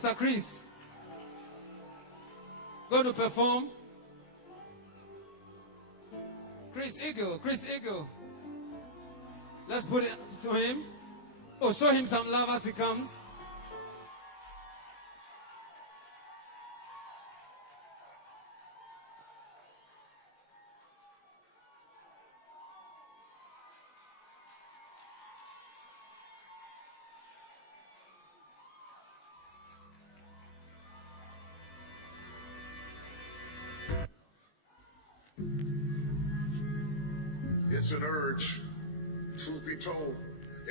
Mr. Chris, going to perform. Chris Eagle. Let's put it to him. Oh, show him some love as he comes. It's an urge. Truth be told,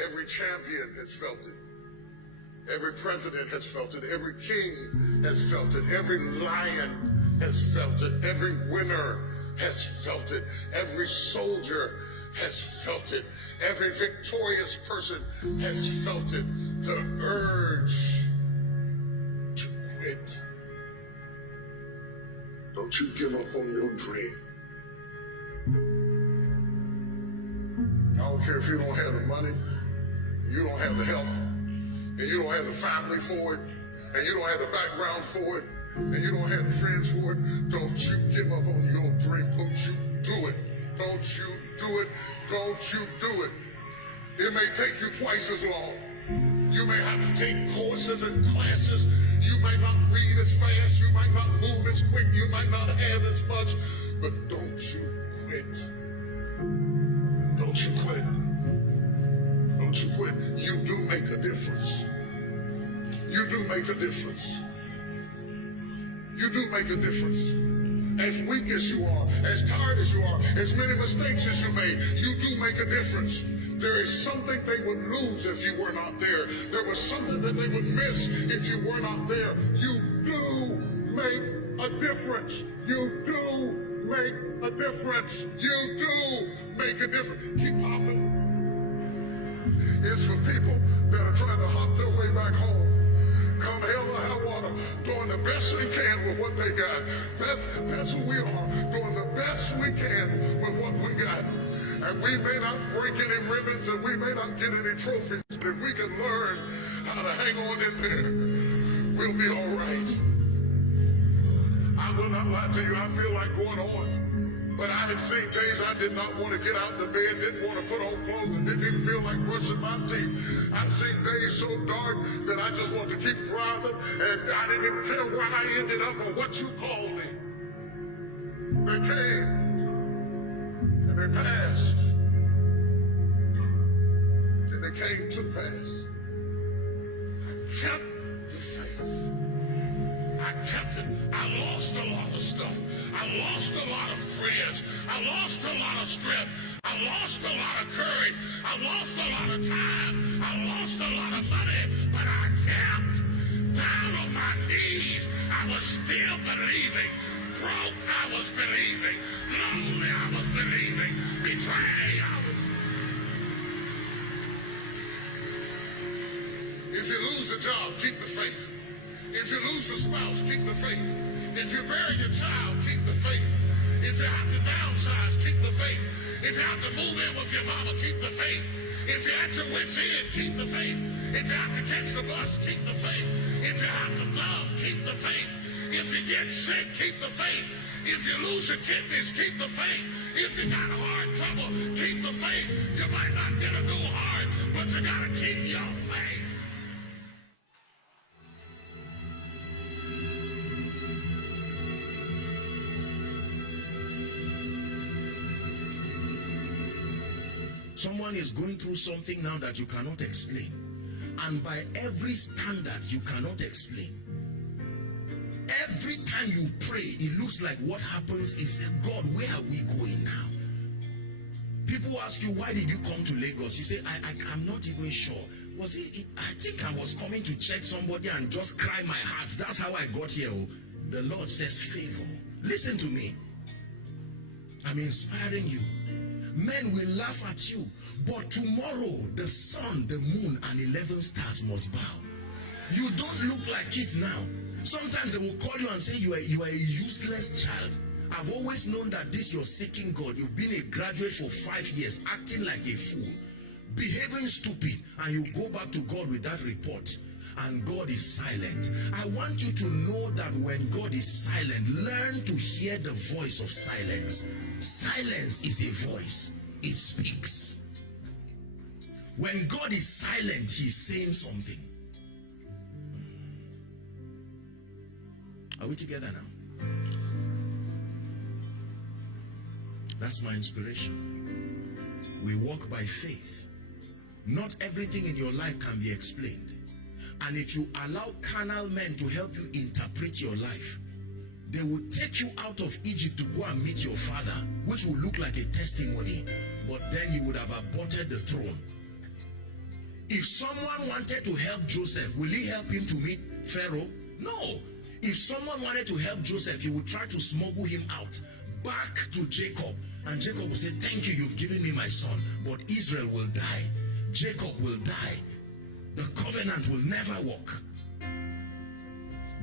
every champion has felt it. Every president has felt it. Every king has felt it. Every lion has felt it. Every winner has felt it. Every soldier has felt it. Every victorious person has felt it. The urge to quit. Don't you give up on your dream. I don't care if you don't have the money, you don't have the help, and you don't have the family for it, and you don't have the background for it, and you don't have the friends for it. Don't you give up on your dream. Don't you do it. Don't you do it. Don't you do it. It may take you twice as long. You may have to take courses and classes. You might not read as fast. You might not move as quick. You might not have as much. But don't you quit. Don't you quit. Don't you quit. You do make a difference. You do make a difference. You do make a difference. As weak as you are, as tired as you are, as many mistakes as you made, you do make a difference. There is something they would lose if you were not there. There was something that they would miss if you were not there. You do make a difference. You do make a difference. You do make a difference. Keep hopping. It's for people that are trying to hop their way back home. Come hell or high water, doing the best they can with what they got. That's who we are, doing the best we can with what we got. And we may not break any ribbons and we may not get any trophies, but if we can learn how to hang on in there, we'll be all right. I will not lie to you, I feel like going on. But I have seen days I did not want to get out of bed, didn't want to put on clothes, and didn't even feel like brushing my teeth. I've seen days so dark that I just wanted to keep driving, and I didn't even care where I ended up or what you called me. They came, and they passed, and they came to pass. I kept the faith. I kept it. I lost a lot of stuff. I lost a lot of friends. I lost a lot of strength. I lost a lot of courage. I lost a lot of time. I lost a lot of money. But I kept down on my knees. I was still believing. Broke, I was believing. Lonely, I was believing. Betrayed, I was. If you lose a job, keep the faith. If you lose a spouse, keep the faith. If you bury your child, keep the faith. If you have to downsize, keep the faith. If you have to move in with your mama, keep the faith. If you're at your wit's end, keep the faith. If you have to catch the bus, keep the faith. If you have to dumb, keep the faith. If you get sick, keep the faith. If you lose your kidneys, keep the faith. If you got heart trouble, keep the faith. You might not get a new heart, but you gotta keep your faith. Someone is going through something now that you cannot explain. And by every standard, you cannot explain. Every time you pray, it looks like what happens is, God, where are we going now? People ask you, why did you come to Lagos? You say, I'm not even sure. Was it? I think I was coming to check somebody and just cry my heart. That's how I got here. The Lord says, favor. Listen to me. I'm inspiring you. Men will laugh at you, but tomorrow the sun, the moon, and 11 stars must bow. You don't look like it now. Sometimes they will call you and say you are a useless child. I've always known that this you're seeking God. You've been a graduate for 5 years, acting like a fool, behaving stupid, and you go back to God with that report. and God is silent. I want you to know that when God is silent, learn to hear the voice of silence. Silence is a voice. It speaks. When God is silent, he's saying something. Are we together now? That's my inspiration. We walk by faith. Not everything in your life can be explained. And if you allow carnal men to help you interpret your life, they will take you out of Egypt to go and meet your father, which will look like a testimony, but then you would have aborted the throne. If someone wanted to help Joseph, will he help him to meet Pharaoh? No. If someone wanted to help Joseph, he would try to smuggle him out back to Jacob. And Jacob will say, thank you, you've given me my son. But Israel will die. Jacob will die. The covenant will never work.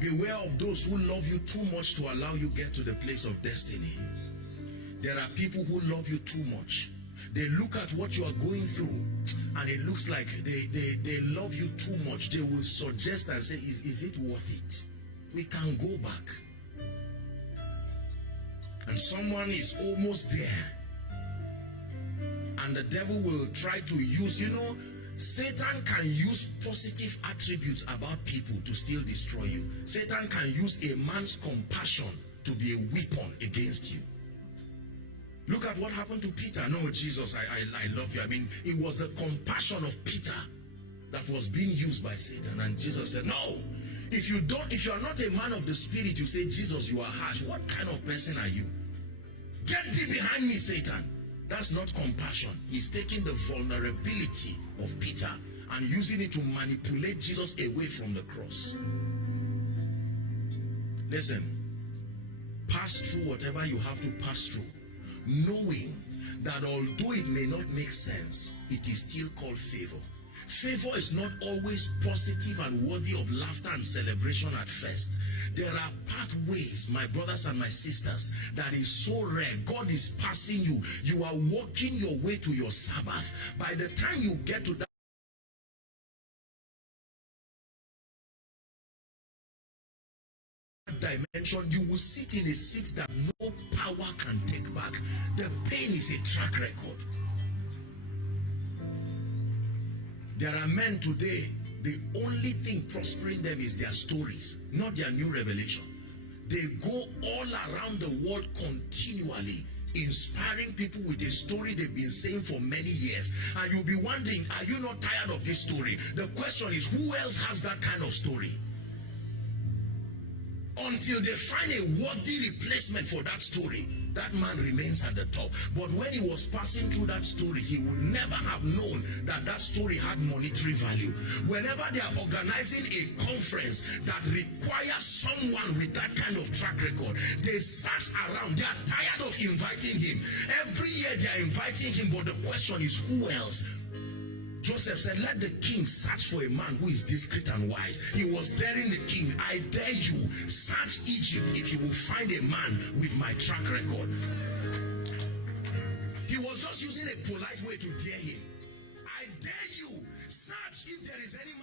Beware of those who love you too much to allow you get to the place of destiny. There are people who love you too much. They look at what you are going through and it looks like they love you too much. They will suggest and say, is it worth it? We can go back. And someone is almost there. And the devil will try to use, Satan can use positive attributes about people to still destroy you. Satan can use a man's compassion to be a weapon against you. Look at what happened to Peter. No, Jesus, I love you. I mean, it was the compassion of Peter that was being used by Satan. And Jesus said, no, if you are not a man of the spirit, you say, Jesus, you are harsh. What kind of person are you? Get thee behind me, Satan. That's not compassion. He's taking the vulnerability of Peter and using it to manipulate Jesus away from the cross. Listen, pass through whatever you have to pass through, knowing that although it may not make sense, it is still called favor. Favor is not always positive and worthy of laughter and celebration at first. There are pathways, my brothers and my sisters, that is so rare. God is passing you. You are walking your way to your Sabbath. By the time you get to that dimension, you will sit in a seat that no power can take back. The pain is a track record. There are men today, the only thing prospering them is their stories, not their new revelation. They go all around the world continually, inspiring people with a story they've been saying for many years. And you'll be wondering, are you not tired of this story? The question is, who else has that kind of story? Until they find a worthy replacement for that story, that man remains at the top. But when he was passing through that story, he would never have known that that story had monetary value. Whenever they are organizing a conference that requires someone with that kind of track record, they search around. They are tired of inviting him. Every year they are inviting him, but the question is, who else? Joseph said, let the king search for a man who is discreet and wise. He was daring the king. I dare you, search Egypt if you will find a man with my track record. He was just using a polite way to dare him. I dare you, search if there is any